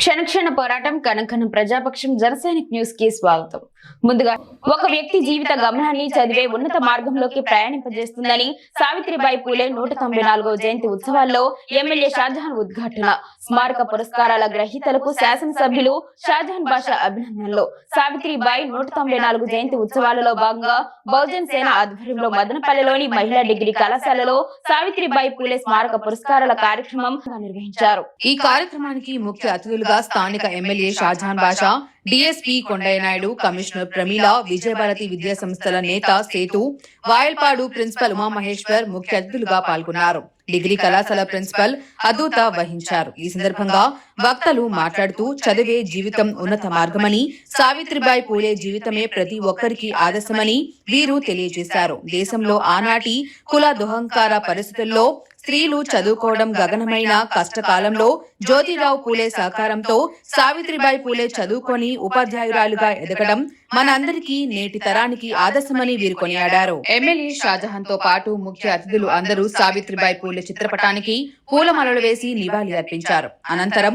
క్షణ పోరాటం కనకన ప్రజాపక్షం జనసైనిక్ న్యూస్ కి స్వాగతం. ముందుగా ఒక వ్యక్తి జీవిత గమనాన్ని చదివే ఉన్నత మార్గంలోకి ప్రయాణింపజేస్తుందని సావిత్రిబాయి పూలే 194వ జయంతి ఉత్సవాల్లో ఎమ్మెల్యే షాజహాన్ ఉద్ఘాటన. స్మారక పురస్కారాల గ్రహీతలకు శాసనసభ్యులు షాజహాన్ బాషా అభినందనలు. సావిత్రిబాయి 194 జయంతి ఉత్సవాలలో భాగంగా బహుజన్ సేన ఆధ్వర్యంలో మదనపల్లిలోని మహిళా డిగ్రీ కళాశాలలో సావిత్రిబాయి పూలే స్మారక పురస్కారాల కార్యక్రమం నిర్వహించారు. ఈ కార్యక్రమానికి ముఖ్య అతిథులుగా స్థానిక ఎమ్మెల్యే షాజహాన్ బాషా, డిఎస్పీ కొండయ్య నాయుడు, కమిషనర్ ప్రమీల, విజయభారతి విద్యా సంస్థల నేత సేతు, వాయల్పాడు ప్రిన్సిపల్ ఉమామహేశ్వర్ ముఖ్య అతిథులుగా పాల్గొన్నారు. డిగ్రీ కళాశాల ప్రిన్సిపల్ అదూత వహించారు. ఈ సందర్భంగా వక్తలు మాట్లాడుతూ చదివే జీవితం ఉన్నత మార్గమని, సావిత్రిబాయి పూలే జీవితమే ప్రతి ఒక్కరికి ఆదర్శమని వీరు తెలియజేశారు. దేశంలో ఆనాటి కుల దుహంకార పరిస్థితుల్లో స్త్రీలు చదువుకోవడం గగనమైన కష్టకాలంలో జ్యోతిరావు పూలే సహకారంతో సావిత్రిబాయి పూలే చదువుకొని ఉపాధ్యాయురాలుగా ఎదగడం మనందరికీ నేటి తరానికి ఆదర్శమని వీరు కొనియాడారు. ఎమ్మెల్యే షాజహాన్ తో పాటు ముఖ్య అతిథులు అందరూ సావిత్రిబాయి పూలే చిత్రపటానికి పూలమాలలు వేసి నివాళి అర్పించారు. అనంతరం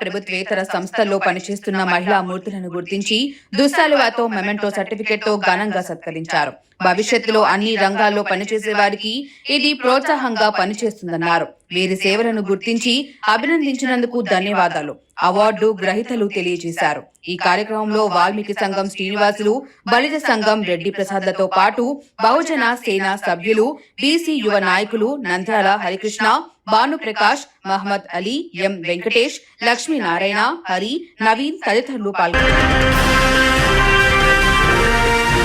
ప్రభుత్వేతర సంస్థల్లో పనిచేస్తున్న మహిళా మూర్తులను గుర్తించి దుస్సాలువాతో మెమెంటో సర్టిఫికెట్ తో ఘనంగా సత్కరించారు. భవిష్యత్తులో అన్ని రంగాల్లో పనిచేసే వారికి ఇది ప్రోత్సాహంగా పనిచేస్తుందన్నారు. వీరి సేవలను గుర్తించి అభినందించినందుకు ధన్యవాదాలు అవార్డు గ్రహీతలు తెలియజేశారు. ఈ కార్యక్రమంలో వాల్మీకి సంఘం శ్రీనివాసులు, బలిజ సంఘం రెడ్డి ప్రసాద్లతో పాటు బహుజన సేన సభ్యులు, బీసీ యువ నాయకులు నంద్యాల హరికృష్ణ, భానుప్రకాష్, మహమ్మద్ అలీ, ఎం వెంకటేష్, లక్ష్మీనారాయణ, హరి, నవీన్ తదితరులు పాల్గొన్నారు.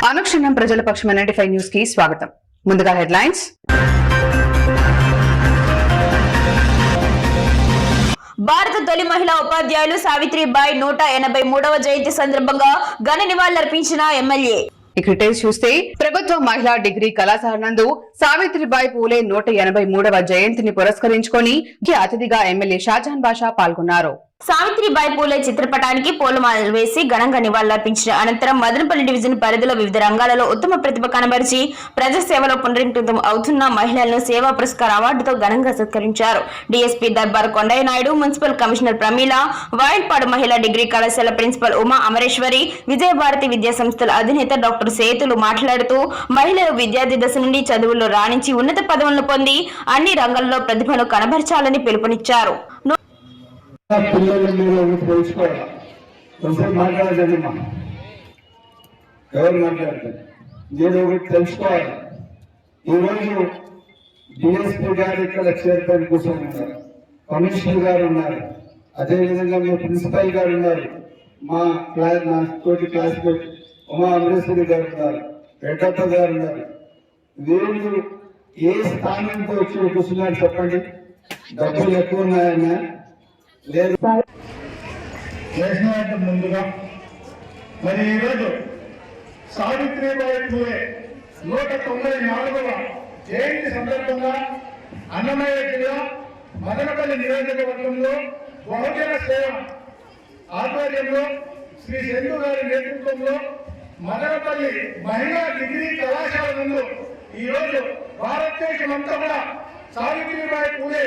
అనుక్షణం ప్రజల పక్షం 95 న్యూస్ కి స్వాగతం. ముందుగా హెడ్లైన్స్. భారత తొలి మహిళా ఉపాధ్యాయులు సావిత్రిబాయి 183వ జయంతి సందర్భంగా ఘన నివాళులర్పించిన ఎమ్మెల్యే. ఇక డీటెయిల్స్ చూస్తే ప్రభుత్వ మహిళా డిగ్రీ కళాశాల నందు సావిత్రిబాయి పూలే 183వ జయంతిని పురస్కరించుకొని ముఖ్య అతిథిగా ఎమ్మెల్యే షాజహాన్ బాషా పాల్గొన్నారు. సావిత్రిబాయి పూలే చిత్రపటానికి పూలమాలలు వేసి ఘనంగా నివాళులర్పించిన అనంతరం మదనపల్లి డివిజన్ పరిధిలో వివిధ రంగాలలో ఉత్తమ ప్రతిభ కనబరిచి ప్రజాసేవలో పునరంకితం అవుతున్న మహిళలను సేవా పురస్కార అవార్డుతో ఘనంగా సత్కరించారు. DSP Darbar Kondaiah Naidu, municipal commissioner Pramila, Vayalpadu మహిళా డిగ్రీ కళాశాల ప్రిన్సిపల్ ఉమా అమరేశ్వరి, విజయభారతి విద్యా సంస్థల అధినేత డాక్టర్ సేతులు మాట్లాడుతూ మహిళలు విద్యార్థి దశ నుండి చదువుల్లో రాణించి ఉన్నత పదవులను పొంది అన్ని రంగాల్లో ప్రతిభను కనబరచాలని పిలుపునిచ్చారు. పిల్లలు మీరు తెలుసుకోవాలి. కొంచెం మాట్లాడదమ్మా, ఎవరు మాట్లాడతారు, నేను ఒకటి తెలుసుకోవాలి. ఈరోజు డిఎస్పీ గారు ఇక్కడ చైర్మన్ కూర్చొని ఉన్నారు, కమిషనర్ గారు ఉన్నారు, అదేవిధంగా మీ ప్రిన్సిపల్ గారు ఉన్నారు, మా తోటి క్లాస్మేట్ ఉమా అమరేశ్వరి గారు ఉన్నారు, వెంకప్ప గారు ఉన్నారు. వీళ్ళు ఏ స్థానంతో వచ్చి కూర్చున్నారు చెప్పండి? డబ్బులు ఎక్కువ ఉన్నాయన్నా లేదు. చేసినట్టు ముందుగా మరి ఈరోజు సావిత్రిబాయి పూలే 194వ జయంతి సందర్భంగా అన్నమయ్య జిల్లా మదనపల్లి నియోజకవర్గంలో బహుజన సేవ ఆధ్వర్యంలో శ్రీ చందు గారి నేతృత్వంలో మదనపల్లి మహిళా డిగ్రీ కళాశాల నందు ఈరోజు భారతదేశం అంతా కూడా సావిత్రిబాయి పూలే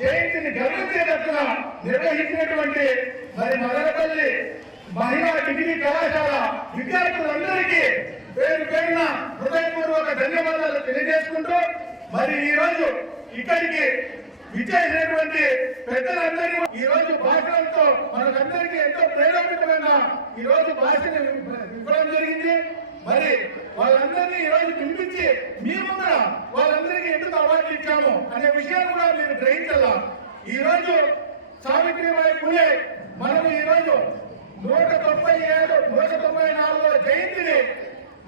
జయంతిని గర్వించేటట్టున నిర్వహించినటువంటి మరి మదనపల్లి మహిళా డిగ్రీ కళాశాల విద్యార్థులందరికీ పేరు పేరున హృదయపూర్వక ధన్యవాదాలు తెలియజేసుకుంటూ మరి ఈ రోజు ఇక్కడికి విచ్చేసినటువంటి పెద్దలందరూ ఈ రోజు భాషలతో మనకందరికీ ఎంతో ప్రేరేపితమైన ఈ రోజు భాషను ఇవ్వడం జరిగింది. మరి వాళ్ళందరినీ ఈ రోజు పిలిపించి మీ ముందర వాళ్ళందరికీ ఎందుకు అవార్డు ఇచ్చాము అనే విషయాన్ని కూడా మీరు గ్రహించాలా. ఈ రోజు సావిత్రిబాయి పూలే మనం ఈ రోజు 194వ జయంతిని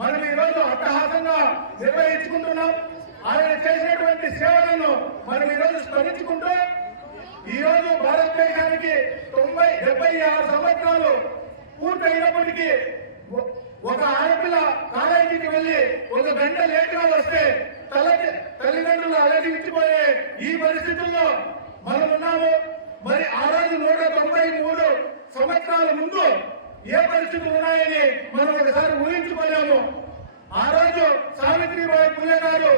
మనం ఈ రోజు అట్టహాసంగా నిర్వహించుకుంటున్నాం. ఆయన చేసినటువంటి సేవలను మనం ఈ రోజు స్మరించుకుంటూ ఈ రోజు భారతదేశానికి 76 సంవత్సరాలు పూర్తయినప్పటికీ ఒక ఆడపిల్ల కాలేజీకి వెళ్ళి 1 గంట లేట్గా వస్తే తల్లిదండ్రులు అలరించిపోయే ఈ పరిస్థితుల్లో మనం ఉన్నాము. మరి ఆ రోజు 193 సంవత్సరాల ముందు ఏ పరిస్థితులు ఉన్నాయని మనం ఒకసారి ఊహించుకోలేము. ఆ రోజు సావిత్రిబాయి పూలే గారు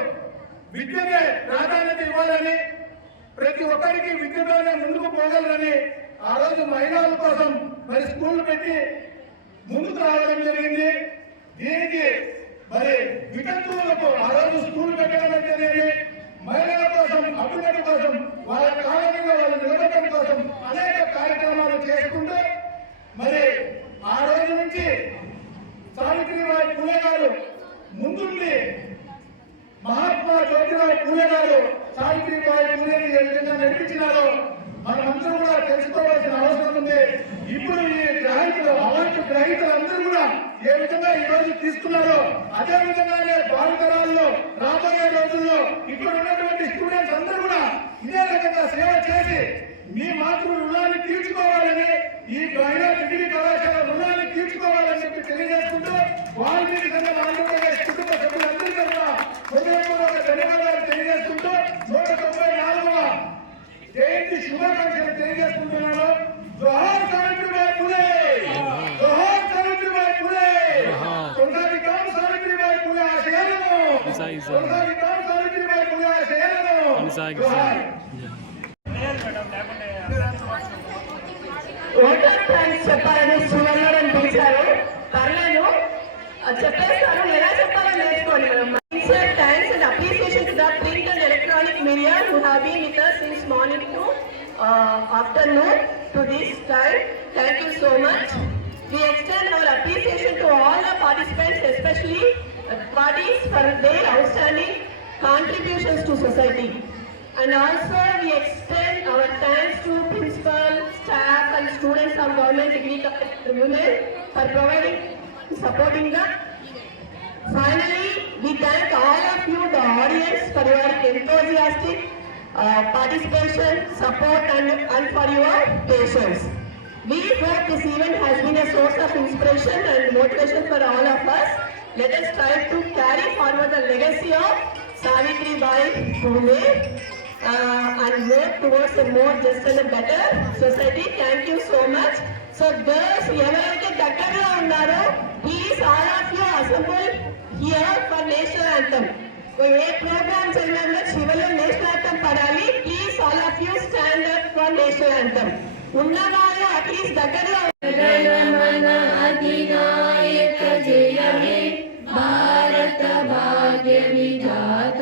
విద్యనే ప్రాధాన్యత ఇవ్వాలని, ప్రతి ఒక్కరికి విద్యతోనే ముందుకు పోగలరని ఆ రోజు మహిళల కోసం మరి స్కూల్ పెట్టి ముందుకు రావడం జరిగింది. దీనికి మరి వికలాంగులకు ఆ రోజు స్కూల్ పెట్టడం జరిగింది. మహిళల కోసం, అభ్యున్నతి కోసం, వాళ్ళ కాలంలో వాళ్ళ నిలబడటం కోసం అనేక కార్యక్రమాలు చేసుకుంటూ మరి ఆ రోజు నుంచి సావిత్రిబాయి పూలే గారు ముందుండి మహాత్మా జ్యోతిరావు పూలే గారు సావిత్రిబాయి పూలేని ఏ విధంగా నడిపించినారో మనమందరూ కూడా తెలుసుకోవాల్సిన అవసరం ఉంది. ఇప్పుడు ఈ గ్రహీతలు, అవార్డు గ్రహీతలందరూ కూడా ఏ విధంగా ఈ రోజు తీసుకున్నారో అదే విధంగానే భావితరాల్లో రాబోయే రోజుల్లో ఇక్కడ ఉన్నటువంటి స్టూడెంట్స్ అందరూ కూడా ఇదే రకంగా సేవ చేసి మీ మాతృ రుణాన్ని తీర్చుకోవాలని, ఈ మహిళా డిగ్రీ కళాశాల రుణాన్ని తీర్చుకోవాలని చెప్పి తెలియజేసుకుంటూ వాల్మీకి సంఘం ఆంధ్రప్రదేశ్ కుటుంబ సభ్యులందరికీ కూడా హృదయపూర్వక ధన్యవాదాలు తెలియజేసుకుంటూ 194వ జయంతి శుభాకాంక్షలు తెలియజేసుకుంటున్నాను. జోహార్ సావిత్రిబాయి పూలే, జోహార్ సావిత్రిబాయి పూలే, కొనసాగిద్దాం సావిత్రిబాయి పూలే ఆశయాలను, కొనసాగిద్దాం సావిత్రిబాయి పూలే ఆశయాలను. జోహార్. ఓటర్ థ్యాంక్స్ చెప్పాలని శ్రీవల్లారని పిలిచారు. పర్లేదు చెప్పేస్తాను, ఎలా చెప్పాలో నేర్చుకోండి. Sincere thanks and appreciation to the print and electronic media who have been with us since morning to afternoon to this time. Thank you so much. We extend our appreciation to all the participants, especially parties for their outstanding contributions to society. And also we extend our thanks to principal, staff and students of Government Degree College Women for providing, supporting the. Finally, we thank all of you, the audience, for your enthusiastic participation, support and for your patience. We hope this event has been a source of inspiration and motivation for all of us. Let us try to carry forward the legacy of Savitribai Phule and work towards a more just and a better society. Thank you so much. So girls, ఎవరైతే దగ్గరలో ఉన్నారో please all of you assemble here for national anthem. ఏ programmes అయినా చివరిలో national anthem పడాలి. Please all of you stand up for national anthem. ఉన్న వాళ్ళు at least దగ్గరలో అధినాయక జయ హే భారత భాగ్య విధాత